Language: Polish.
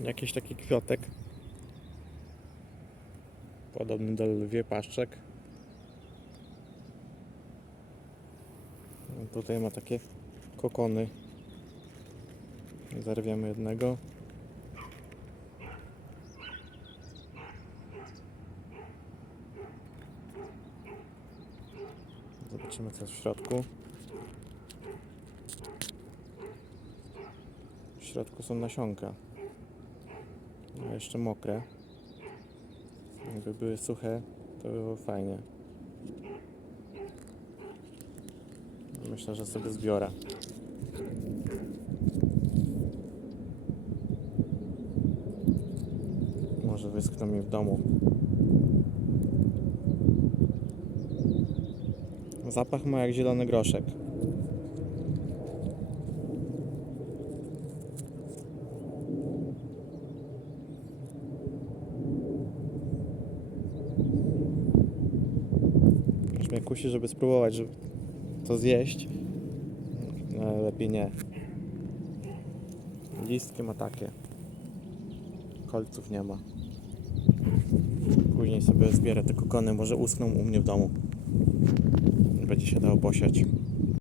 Jakiś taki kwiatek. Podobny do lwie paszczek. Tutaj ma takie kokony. Zerwiemy jednego. Zobaczymy co w środku. W środku są nasionka. A jeszcze mokre. Jakby były suche, to by było fajnie. Myślę, że sobie zbiorę. Może wyschną mi w domu. Zapach ma jak zielony groszek. Mnie kusi, żeby spróbować, żeby to zjeść. No, lepiej nie. Listki ma takie. Kolców nie ma. Później sobie zbierę te kokony, może uschną u mnie w domu. Będzie się dało posiać.